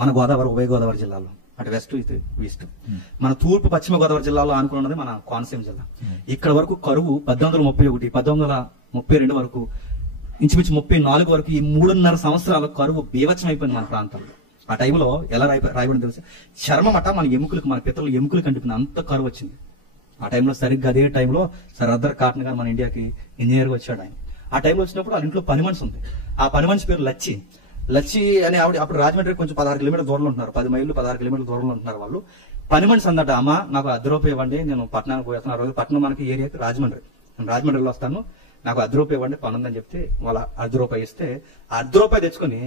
మన గోదావరి, ఉభయ గోదావరి జిల్లాలో, అటు వెస్ట్ ఇటు ఈస్ట్. మన తూర్పు పశ్చిమ గోదావరి జిల్లాలో ఆనుకున్నది మన కోనసీమ జిల్లా. ఇక్కడ వరకు కరువు 1831, 1932 వరకు, ఇంచుమించు 34 వరకు, ఈ 3.5 సంవత్సరాల కరువు బీభత్సం అయిపోయింది మన ప్రాంతంలో. ఆ టైంలో ఎలా రాయబడి తెలుసు, చర్మం అట మన ఎముకలకు, మన పితరులు ఎముకలు కంటిపోయింది, అంత కరువు వచ్చింది ఆ టైంలో. సరిగ్గా అదే టైంలో సర్ ఆర్థర్ కాటన్ గారు మన ఇండియాకి ఇంజనీర్గా వచ్చాడు. ఆయన ఆ టైంలో వచ్చినప్పుడు వాళ్ళ ఇంట్లో పని మనిషి ఉంది. ఆ పని మనిషి పేరు లచ్చి. లచ్చి అని ఆవిడ అప్పుడు రాజమండ్రి కొంచెం 16 కిలోమీటర్ల దూరంలో ఉంటున్నారు, 10 మైళ్ళు 16 కిలోమీటర్ల దూరంలో ఉంటున్నారు వాళ్ళు. పని మనిషి అందట, అమ్మ నాకు ₹10 ఇవ్వండి, నేను పట్టణానికి పోయేస్తాను. ఆ రోజు పట్టణం మనకి ఏరియాకి రాజమండ్రి, నేను రాజమండ్రిలో వస్తాను, నాకు ₹10 ఇవ్వండి పని ఉందని చెప్తే వాళ్ళ ₹10 ఇస్తే ₹10 తెచ్చుకొని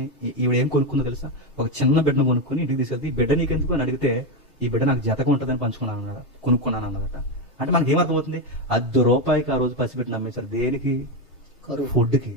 ఈవిడ ఏం కొనుక్కుందో తెలుసా, ఒక చిన్న బిడ్డను కొనుక్కొని ఇంటికి తీసుకెళ్తే, ఈ బిడ్డ నీకెందుకు అని అడిగితే, ఈ బిడ్డ నాకు జతగా ఉంటుందని కొనుక్కున్నాను అన్నదట. అంటే మనకి ఏమర్థమవుతుంది, ₹10 ఆ రోజు పసిపెట్టి నమ్మేశారు. దేనికి? ఫుడ్కి.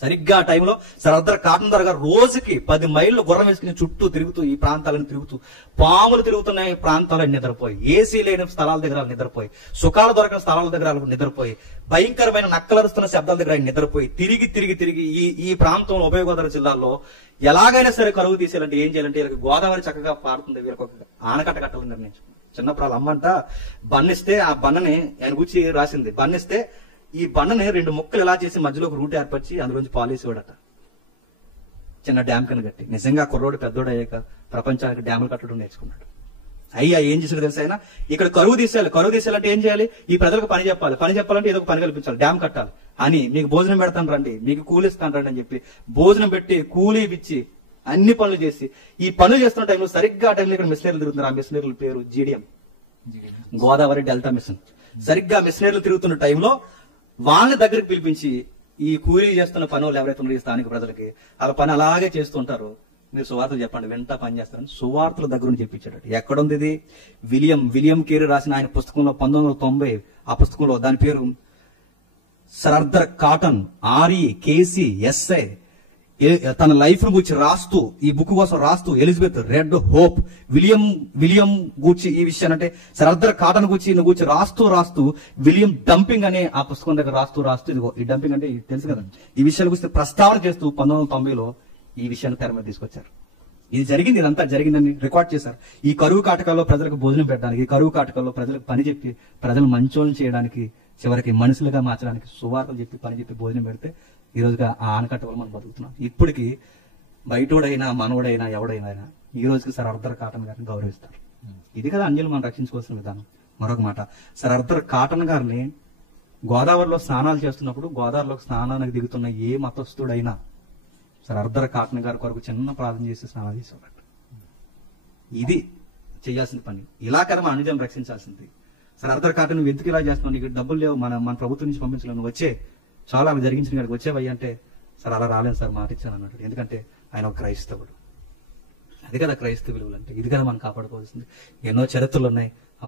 సరిగ్గా ఆ టైంలో సర్ ఆర్థర్ కాటన్ గారు రోజుకి 10 మైళ్ళు గుర్రం వేసుకుని చుట్టూ తిరుగుతూ, ఈ ప్రాంతాలను తిరుగుతూ, పాములు తిరుగుతున్న ఈ ప్రాంతాలను నిద్రపోయి, ఏసీ లేని స్థలాల దగ్గర నిద్రపోయి, సుఖాలు దొరకని స్థలాల దగ్గర నిద్రపోయి, భయంకరమైన నక్కలరుస్తున్న శబ్దాల దగ్గర నిద్రపోయి, తిరిగి ఈ ప్రాంతంలో, ఉభయ గోదావరి జిల్లాలో ఎలాగైనా సరే కరువు తీసేయాలంటే ఏం చేయాలంటే, వీళ్ళకి గోదావరి చక్కగా పారుతుంది, వీళ్ళకి ఒక ఆనకట్ట కట్టాలని నిర్ణయించుకున్నారు. చిన్నప్పుడు వాళ్ళ అమ్మంట బన్నిస్తే, ఆ బన్నని ఆయన గురించి రాసింది, బన్నిస్తే ఈ బండని 2 ముక్కలు ఎలా చేసి మధ్యలో ఒక రూట్ ఏర్పరిచి అందులోంచి పాలేసేవాడట, చిన్న డ్యామ్ కని కట్టి. నిజంగా కుర్రోడు పెద్దోడు అయ్యాక ప్రపంచానికి డ్యాములు కట్టడం నేర్చుకున్నాడు. అయ్యా ఏం చేసాడు తెలుసా ఆయన, ఇక్కడ కరువు తీసేయాలంటే ఏం చేయాలి, ఈ ప్రజలకు పని చెప్పాలంటే ఏదో ఒక పని కల్పించాలి, డ్యామ్ కట్టాలి అని, మీకు భోజనం పెడతాను రండి, మీకు కూలి ఇస్తాను రండి అని చెప్పి భోజనం పెట్టి, కూలీ ఇచ్చి, అన్ని పనులు చేసి, ఈ పనులు చేస్తున్న టైంలో సరిగ్గా ఆ టైంలో ఇక్కడ మిషనరీలు తిరుగుతున్నారు. ఆ మిషనరీల పేరు GDM, గోదావరి డెల్టా మిషన్. సరిగ్గా మిషనరీలు తిరుగుతున్న టైంలో వాళ్ళని దగ్గరికి పిలిపించి, ఈ కూలీ చేస్తున్న పని వాళ్ళు ఎవరైతే ఉన్నారో స్థానిక ప్రజలకి, వాళ్ళ పని అలాగే చేస్తుంటారు, మీరు సువార్తలు చెప్పండి, వెంట పని చేస్తారని సువార్తల దగ్గర నుంచి చెప్పించాడు. ఎక్కడుంది ఇది? విలియం కేరీ రాసిన ఆయన పుస్తకంలో 1990, ఆ పుస్తకంలో దాని పేరు సర్ ఆర్థర్ కాటన్ REKCSI. తన లైఫ్ ను గురించి రాస్తూ, ఈ బుక్ కోసం రాస్తూ, ఎలిజబెత్ రెడ్ హోప్, విలియం గూర్చి ఈ విషయాన్ని, అంటే సర్ ఆర్థర్ కాటన్ గురించి రాస్తూ విలియం డంపింగ్ అనే ఆ పుస్తకం దగ్గర రాస్తూ ఇదిగో ఈ డంపింగ్ అంటే తెలుసు కదా, ఈ విషయాల గురించి ప్రస్తావన చేస్తూ 1990లో ఈ విషయాన్ని తెర మీద తీసుకొచ్చారు. ఇది జరిగింది, ఇదంతా జరిగిందని రికార్డ్ చేశారు. ఈ కరువు కాటకాల్లో ప్రజలకు భోజనం పెట్టడానికి, ఈ కరువు కాటకాల్లో ప్రజలకు పని చెప్పి, ప్రజలు మంచోళ్ళని చేయడానికి, చివరికి మనుషులుగా మార్చడానికి సువార్తలు చెప్పి, పని చెప్పి భోజనం పెడితే ఈ రోజుగా ఆ ఆనకట్ట వల్ల మనం బతుకుతున్నాం. ఇప్పటికి బయటోడైనా మనోడైనా ఎవడైనా ఈ రోజుకి సర్ ఆర్థర్ కాటన్ గారిని గౌరవిస్తారు. ఇది కదా అన్యులు మనం రక్షించుకోవాల్సిన విధానం. మరొక మాట, సర్ ఆర్థర్ కాటన్ గారిని గోదావరిలో స్నానాలు చేస్తున్నప్పుడు, గోదావరిలోకి స్నానానికి దిగుతున్న ఏ మతస్థుడైనా సర్ ఆర్థర్ కాటన్ గారి కొరకు చిన్న ప్రార్థన చేసి స్నానాలు చేసేవాడు. ఇది చేయాల్సిన పని. ఇలా కదా మన అన్యులను రక్షించాల్సింది. సర్ ఆర్థర్ కాటన్ నువ్వు ఎందుకు ఇలా చేస్తున్నావు, నీకు డబ్బులు లేవు, మన ప్రభుత్వం నుంచి పంపించలేవు, నువ్వు వచ్చే చాలా అవి జరిగించిన కాడికి వచ్చేవయ్య అంటే, సార్ అలా రాలేను సార్, మాట ఇచ్చాను అన్నట్టు. ఎందుకంటే ఆయన ఒక క్రైస్తవుడు. అది కదా క్రైస్తవ విలువలు అంటే. ఇది కదా మనం కాపాడుకోవాల్సింది. ఎన్నో చరిత్రలు ఉన్నాయి.